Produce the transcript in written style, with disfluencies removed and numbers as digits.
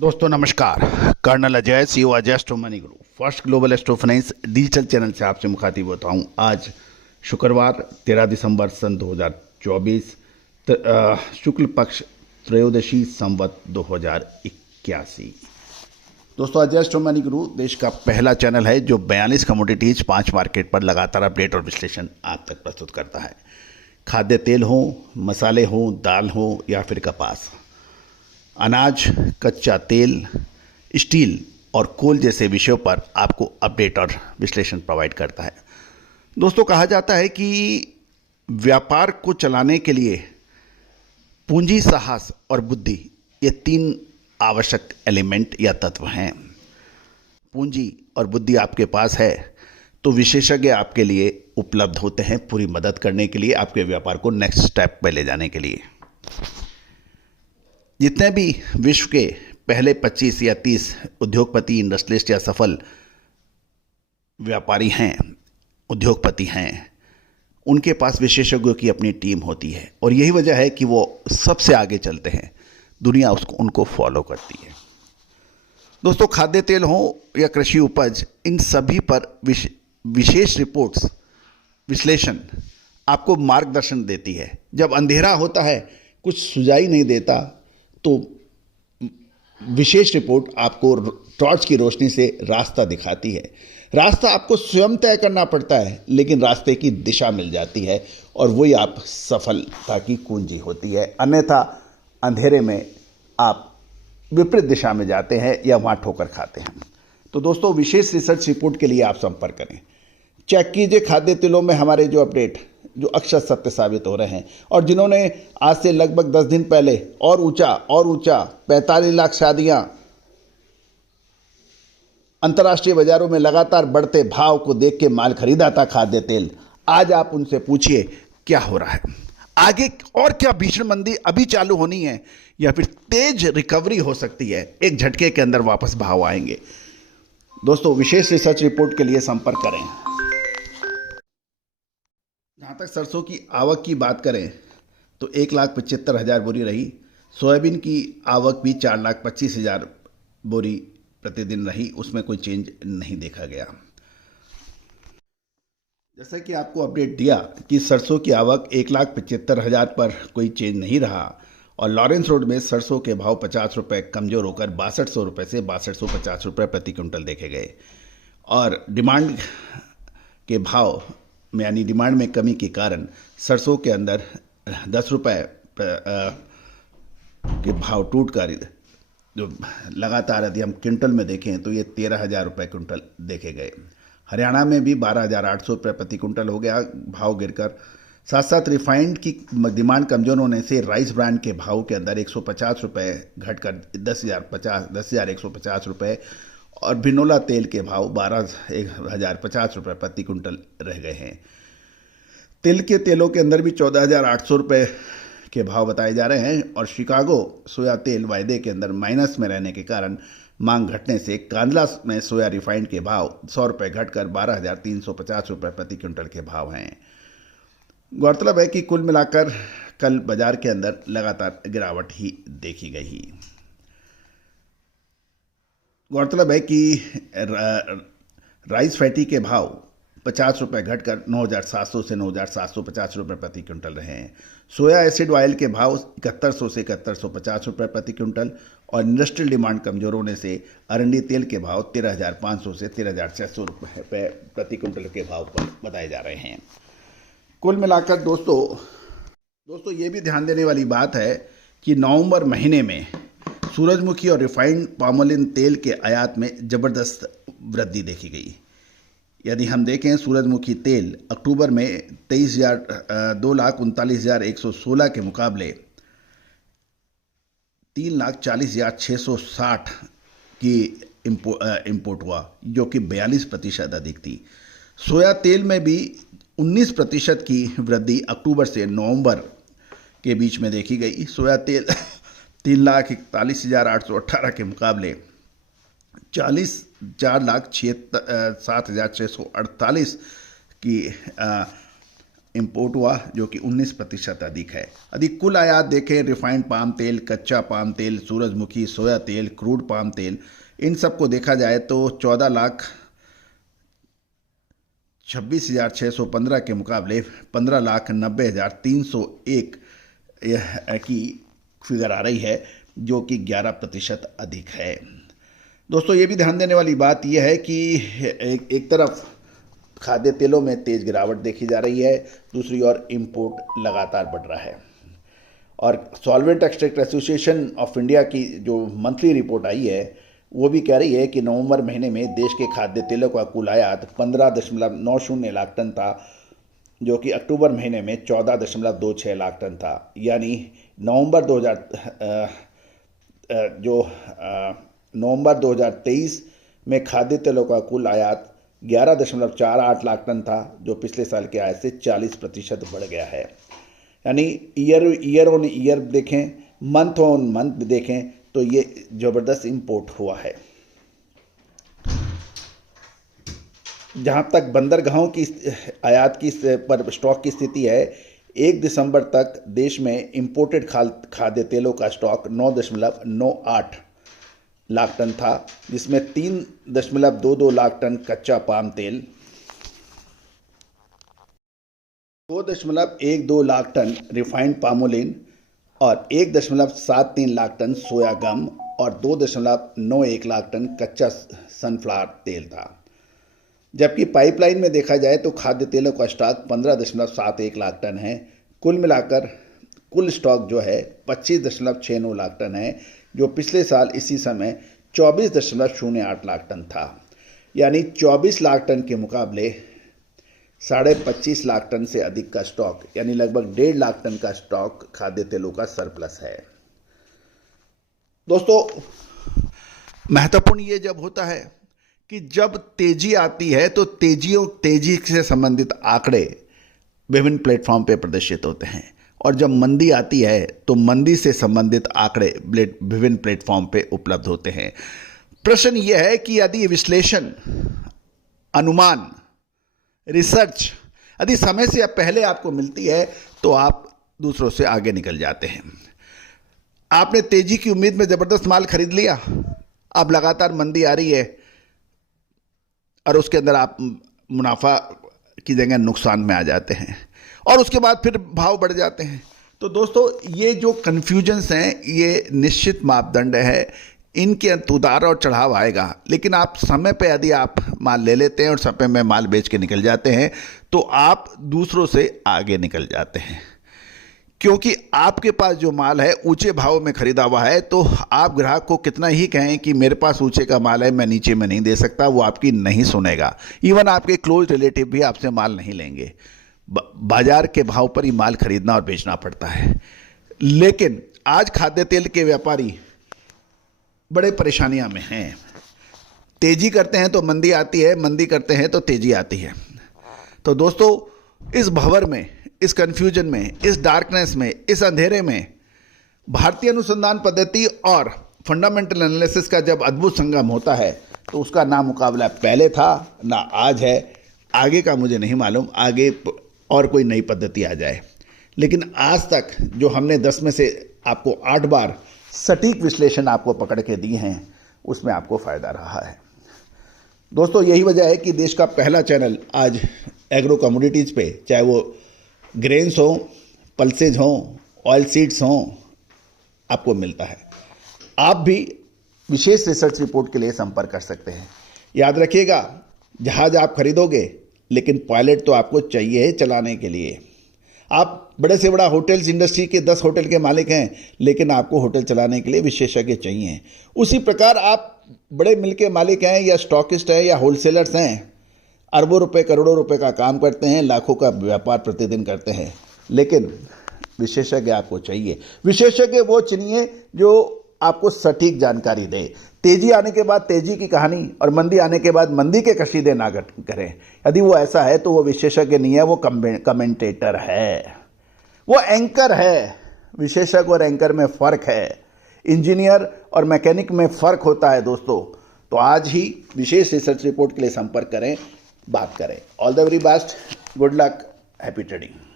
दोस्तों नमस्कार। Colonel Ajay, CEO Ajay astro money guru, first global astro finance digital channel से आपसे मुखातिब होता हूं। आज शुक्रवार 13 दिसंबर सन 2024, शुक्ल पक्ष त्रयोदशी संवत 2081। दोस्तों अजय एस्ट्रो मनी गुरु देश का पहला चैनल है जो 42 कमोडिटीज 5 मार्केट पर लगातार अपडेट और विश्लेषण आप तक प्रस्तुत करता है। खाद्य तेल हो, मसाले हो, दाल हो या फिर कपास, अनाज, कच्चा तेल, स्टील और कोल जैसे विषयों पर आपको अपडेट और विश्लेषण प्रोवाइड करता है। दोस्तों कहा जाता है कि व्यापार को चलाने के लिए पूंजी, साहस और बुद्धि, ये 3 आवश्यक एलिमेंट या तत्व हैं। पूंजी और बुद्धि आपके पास है तो विशेषज्ञ आपके लिए उपलब्ध होते हैं पूरी मदद करने के लिए, आपके व्यापार को नेक्स्ट स्टेप पे ले जाने के लिए। जितने भी विश्व के पहले 25 या 30 उद्योगपति, इंडस्ट्रियलिस्ट या सफल व्यापारी हैं, उद्योगपति हैं, उनके पास विशेषज्ञों की अपनी टीम होती है और यही वजह है कि वो सबसे आगे चलते हैं, दुनिया उनको फॉलो करती है। दोस्तों खाद्य तेल हो या कृषि उपज, इन सभी पर विशेष रिपोर्ट्स, विश्लेषण आपको मार्गदर्शन देती है। जब अंधेरा होता है, कुछ सुझाई नहीं देता, तो विशेष रिपोर्ट आपको टॉर्च की रोशनी से रास्ता दिखाती है। रास्ता आपको स्वयं तय करना पड़ता है, लेकिन रास्ते की दिशा मिल जाती है और वही आप सफलता की कुंजी होती है। अन्यथा अंधेरे में आप विपरीत दिशा में जाते हैं या वहाँ ठोकर खाते हैं। तो दोस्तों विशेष रिसर्च रिपोर्ट के लिए आप संपर्क करें। चेक कीजिए खाद्य तेलों में हमारे जो अपडेट, जो अक्षर सत्य साबित हो रहे हैं और जिन्होंने आज से लगभग 10 दिन पहले और ऊंचा 45 लाख शादियां, अंतर्राष्ट्रीय बाजारों में लगातार बढ़ते भाव को देख के माल खरीदा था खाद्य तेल। आज आप उनसे पूछिए क्या हो रहा है, आगे और क्या भीषण मंदी अभी चालू होनी है या फिर तेज रिकवरी हो सकती है, एक झटके के अंदर वापस भाव आएंगे। दोस्तों विशेष रिसर्च रिपोर्ट के लिए संपर्क करें। जहाँ तक सरसों की आवक की बात करें तो 1,75,000 बोरी रही। सोयाबीन की आवक भी 4,25,000 बोरी प्रतिदिन रही, उसमें कोई चेंज नहीं देखा गया। जैसा कि आपको अपडेट दिया कि सरसों की आवक 1,75,000 पर कोई चेंज नहीं रहा और लॉरेंस रोड में सरसों के भाव 50 रुपये कमज़ोर होकर 6200 रुपये से 6250 रुपये प्रति क्विंटल देखे गए और डिमांड के भाव में, यानी डिमांड में कमी के कारण सरसों के अंदर 10 रुपये के भाव टूट कर जो लगातार यदि हम क्विंटल में देखें तो ये 13,000 रुपये क्विंटल देखे गए। हरियाणा में भी 12,800 रुपये प्रति क्विंटल हो गया भाव गिरकर। साथ साथ रिफाइंड की डिमांड कमजोर होने से राइस ब्रांड के भाव के अंदर 150 रुपये घटकर 10,150 रुपये और बिनोला तेल के भाव 12,050 रुपये प्रति क्विंटल रह गए हैं। तिल के तेलों के अंदर भी 14,800 रुपये के भाव बताए जा रहे हैं और शिकागो सोया तेल वायदे के अंदर माइनस में रहने के कारण मांग घटने से कांदला में सोया रिफाइंड के भाव 100 रुपये घटकर 12,350 रुपये प्रति क्विंटल के भाव हैं। गौरतलब है कि कुल मिलाकर कल बाजार के अंदर लगातार गिरावट ही देखी गई। गौरतलब है कि राइस फैटी के भाव 50 रुपये घटकर 9,700 से 9,750 रुपये प्रति क्विंटल रहे हैं। सोया एसिड ऑयल के भाव 7100 से 7150 रुपये प्रति क्विंटल और इंडस्ट्रियल डिमांड कमजोर होने से अरंडी तेल के भाव 13,500 से 13,600 रुपये प्रति क्विंटल के भाव पर बताए जा रहे हैं। कुल मिलाकर दोस्तों ये भी ध्यान देने वाली बात है कि नवंबर महीने में सूरजमुखी और रिफाइंड पामोलिन तेल के आयात में ज़बरदस्त वृद्धि देखी गई। यदि हम देखें सूरजमुखी तेल अक्टूबर में 2,39,116 के मुकाबले 3,40,660 की इंपोर्ट हुआ, जो कि 42% अधिक थी। सोया तेल में भी 19% की वृद्धि अक्टूबर से नवंबर के बीच में देखी गई। सोया तेल 3,41,818 के मुकाबले 4,07,648 की इंपोर्ट हुआ, जो कि 19% अधिक है। यदि कुल आयात देखें, रिफाइंड पाम तेल, कच्चा पाम तेल, सूरजमुखी, सोया तेल, क्रूड पाम तेल, इन सब को देखा जाए तो 14,26,615 के मुकाबले 15,90,301 की फिगर आ रही है, जो कि 11% अधिक है। दोस्तों, ये भी ध्यान देने वाली बात यह है कि एक तरफ खाद्य तेलों में तेज गिरावट देखी जा रही है, दूसरी ओर इंपोर्ट लगातार बढ़ रहा है। और solvent extract association of India की जो मंथली रिपोर्ट आई है, वो भी कह रही है कि नवंबर महीने में देश के खाद्य तेलों का कुल आयात 15.90 लाख टन था, जो कि अक्टूबर महीने में 14.26 लाख टन था। यानी नवंबर 2023 में खाद्य तेलों का कुल आयात 11.48 लाख टन था, जो पिछले साल के आयात से 40% बढ़ गया है। यानी ईयर ऑन ईयर देखें, मंथ ऑन मंथ देखें तो ये ज़बरदस्त इंपोर्ट हुआ है। जहाँ तक बंदरगाहों की आयात की पर स्टॉक की स्थिति है, 1 दिसंबर तक देश में इंपोर्टेड खाद्य तेलों का स्टॉक 9.98 लाख टन था, जिसमें 3.22 लाख टन कच्चा पाम तेल, 2.12 लाख टन रिफाइंड पामोलिन और 1.73 लाख टन सोया गम और 2.91 लाख टन कच्चा सनफ्लावर तेल था। जबकि पाइपलाइन में देखा जाए तो खाद्य तेलों का स्टॉक 15.71 लाख टन है। कुल मिलाकर कुल स्टॉक जो है 25.69 लाख टन है, जो पिछले साल इसी समय 24.08 लाख टन था। यानी 24 लाख टन के मुकाबले 25.5 लाख टन से अधिक का स्टॉक, यानी लगभग 1.5 लाख टन का स्टॉक खाद्य तेलों का सरप्लस है। दोस्तों, महत्वपूर्ण ये जब होता है कि जब तेजी आती है तो तेजी से संबंधित आंकड़े विभिन्न प्लेटफॉर्म पे प्रदर्शित होते हैं, और जब मंदी आती है तो मंदी से संबंधित आंकड़े विभिन्न प्लेटफॉर्म पे उपलब्ध होते हैं। प्रश्न यह है कि यदि विश्लेषण, अनुमान, रिसर्च यदि समय से पहले आपको मिलती है तो आप दूसरों से आगे निकल जाते हैं। आपने तेजी की उम्मीद में जबरदस्त माल खरीद लिया, अब लगातार मंदी आ रही है और उसके अंदर आप मुनाफा की जगह नुकसान में आ जाते हैं, और उसके बाद फिर भाव बढ़ जाते हैं। तो दोस्तों, ये जो कन्फ्यूजन्स हैं, ये निश्चित मापदंड है, इनके उतार और चढ़ाव आएगा। लेकिन आप समय पे यदि आप माल ले लेते हैं और समय में माल बेच के निकल जाते हैं तो आप दूसरों से आगे निकल जाते हैं, क्योंकि आपके पास जो माल है ऊंचे भाव में खरीदा हुआ है। तो आप ग्राहक को कितना ही कहें कि मेरे पास ऊंचे का माल है, मैं नीचे में नहीं दे सकता, वो आपकी नहीं सुनेगा। इवन आपके क्लोज रिलेटिव भी आपसे माल नहीं लेंगे। बाजार के भाव पर ही माल खरीदना और बेचना पड़ता है। लेकिन आज खाद्य तेल के व्यापारी बड़े परेशानियां में हैं। तेजी करते हैं तो मंदी आती है, मंदी करते हैं तो तेजी आती है। तो दोस्तों, इस भंवर में, इस कन्फ्यूजन में, इस डार्कनेस में, इस अंधेरे में भारतीय अनुसंधान पद्धति और फंडामेंटल एनालिसिस का जब अद्भुत संगम होता है तो उसका ना मुकाबला पहले था ना आज है। आगे का मुझे नहीं मालूम, आगे और कोई नई पद्धति आ जाए। लेकिन आज तक जो हमने 10 में से आपको 8 बार सटीक विश्लेषण आपको पकड़ के दिए हैं, उसमें आपको फ़ायदा रहा है। दोस्तों, यही वजह है कि देश का पहला चैनल आज एग्रो कमोडिटीज़ पे, चाहे वो ग्रेन्स हो, पल्सेज हों, ऑयल सीड्स हों, आपको मिलता है। आप भी विशेष रिसर्च रिपोर्ट के लिए संपर्क कर सकते हैं। याद रखिएगा, जहाज आप खरीदोगे लेकिन पायलट तो आपको चाहिए चलाने के लिए। आप बड़े से बड़ा होटल्स इंडस्ट्री के 10 होटल के मालिक हैं, लेकिन आपको होटल चलाने के लिए विशेषज्ञ चाहिए। उसी प्रकार आप बड़े मिल के मालिक हैं या स्टॉकिस्ट हैं या होलसेलर्स हैं, अरबों रुपए करोड़ों रुपए का काम करते हैं, लाखों का व्यापार प्रतिदिन करते हैं, लेकिन विशेषज्ञ आपको चाहिए। विशेषज्ञ वो चुनिए जो आपको सटीक जानकारी दे। तेजी आने के बाद तेजी की कहानी और मंदी आने के बाद मंदी के कशीदे ना करें। यदि वो ऐसा है तो वो विशेषज्ञ नहीं है, वो कमेंटेटर है, वो एंकर है। विशेषज्ञ और एंकर में फ़र्क है, इंजीनियर और मैकेनिक में फ़र्क होता है दोस्तों। तो आज ही विशेष रिसर्च रिपोर्ट के लिए संपर्क करें, बात करें। All the very best, good luck, happy trading.